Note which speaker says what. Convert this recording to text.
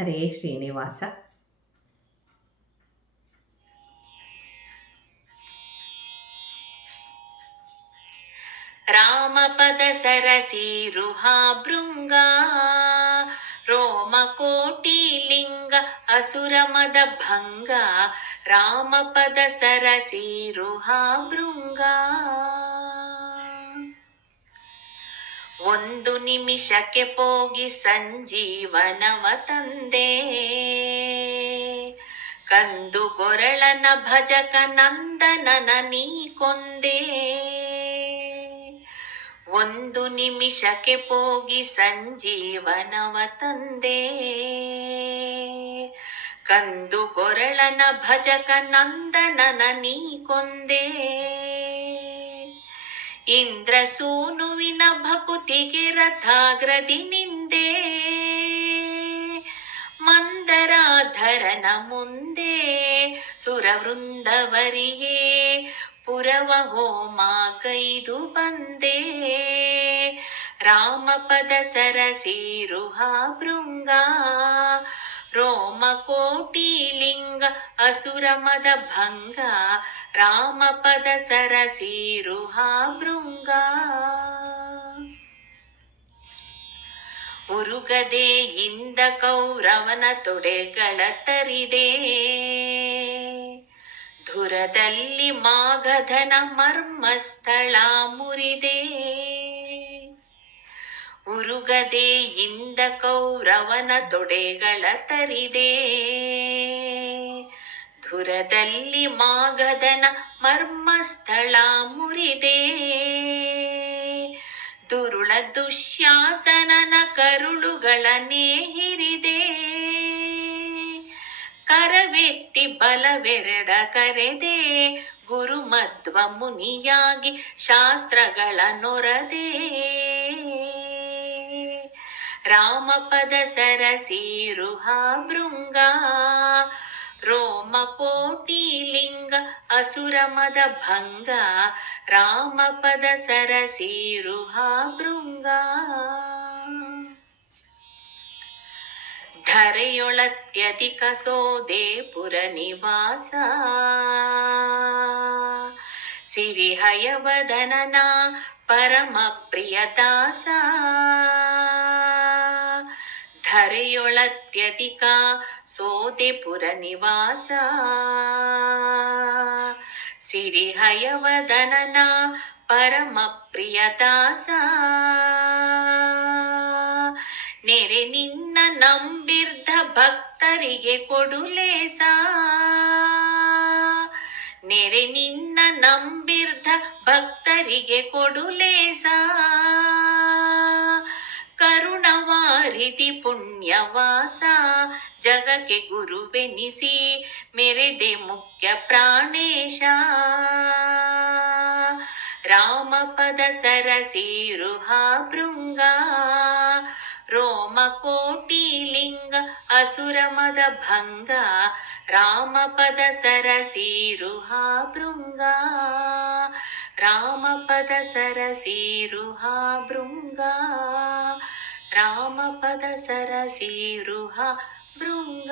Speaker 1: ಹರೇ ಶ್ರೀನಿವಾಸ.
Speaker 2: ರಾಮಪದ ಸರಸಿರುಹಾ ಭೃಂಗ ರೋಮಕೋಟಿ ಲಿಂಗ ಅಸುರಮದ ಭಂಗ ರಾಮಪದ ಸರಸಿರುಹಾ ಭೃಂಗ. ಒಂದು ನಿಮಿಷಕ್ಕೆ ಪೋಗಿ ಸಂಜೀವನವ ತಂದೆ. ಕಂದು ಕೊರಳನ ಭಜಕ ನಂದನನ ನೀ ಕೊಂದೆ. ಒಂದು ನಿಮಿಷಕ್ಕೆ ಪೋಗಿ ಸಂಜೀವನವ ತಂದೆ. ಕಂದು ಕೊರಳನ ಭಜಕ ನಂದನನ ನೀ ಕೊಂದೆ. ಇಂದ್ರ ಸೂನುವಿನ ಭಕುತಿಗೆ ರಥಾಗ್ರದಿ ನಿಂದೆ. ಮಂದರಾಧರನ ಮುಂದೆ ಸುರವೃಂದವರಿಗೆ ಪುರವ ಹೋಮ ಕೈದು ಬಂದೆ. ರಾಮಪದ ಸರಸಿರುಹಾ ಭೃಂಗ, ರೋಮಕೋಟಿ ಲಿಂಗ ಅಸುರಮದ ಭಂಗ, ರಾಮಪದ ಸರಸಿರುಹಾ ಭೃಂಗ ಉರುಗದೆ ಇಂದ ಕೌರವನ ತೊಡೆಗಳ ತರಿದೆ. ಧುರದಲ್ಲಿ ಮಾಗಧನ ಮರ್ಮಸ್ಥಳ ಮುರಿದೆ. ಉರುಗದೆ ಇಂದ ಕೌರವನ ತೊಡೆಗಳ ತರಿದೆ. ಧುರದಲ್ಲಿ ಮಾಗದನ ಮರ್ಮಸ್ಥಳ ಮುರಿದೆ. ದುರುಳ ದುಶ್ಯಾಸನನ ಕರುಳುಗಳ ನೇಹಿರಿದೆ. ಕರವೆತ್ತಿ ಬಲವೆರಡ ಕರೆದೆ. ಗುರುಮಧ್ವ ಮುನಿಯಾಗಿ ಶಾಸ್ತ್ರಗಳ ನೊರದೆ. ರಾಮಪದ ಸರಸಿರುಹ ಭೃಂಗ. ರೋಮಕೋಟಿ ಲಿಂಗ ಅಸುರಮದ ಭಂಗ ರಾಮಪದ ಸರಸಿರುಹಾ ಭೃಂಗ ಧರೆಯೊಳತ್ಯಧಿಕ ಸೋದೆ ಪುರ ನಿವಾಸ ಸಿರಿಹಯವದನನ ಪರಮ ಪ್ರಿಯದಾಸ ಧರೆಯೊಳತ್ಯಧಿಕ ಸೋದೆ ಪುರ ನಿವಾಸ ಸಿರಿಹಯವದನನ ಪರಮ ಪ್ರಿಯದಾಸ. ನೆರೆ ನಿನ್ನ ನಂಬಿರ್ಧ ಭಕ್ತರಿಗೆ ಕೊಡುಲೇಸ ನೆರೆ ನಿನ್ನ ನಂಬಿರ್ಧ ಭಕ್ತರಿಗೆ ಕೊಡುಲೇಸ ಕರುಣವಾರಿಧಿ ಪುಣ್ಯವಾಸ, ಜಗಕ್ಕೆ ಗುರುವೆನಿಸಿ, ಮೆರೆದೆ ಮುಖ್ಯ ಪ್ರಾಣೇಶ. ರಾಮಪದ ಸರಸೀರುಹಾ ಭೃಂಗ ರೋಮಕೋಟಿಲಿಂಗ ಅಸುರಮದ ಭಂಗ ರಾಮಪದ ಸರಸೀರುಹಾ ಭೃಂಗ ರಾಮಪದ ಸರಸೀರುಹಾ ಭೃಂಗ. ರಾಮಪದ ಸರಸಿರುಹಾ ಭೃಂಗ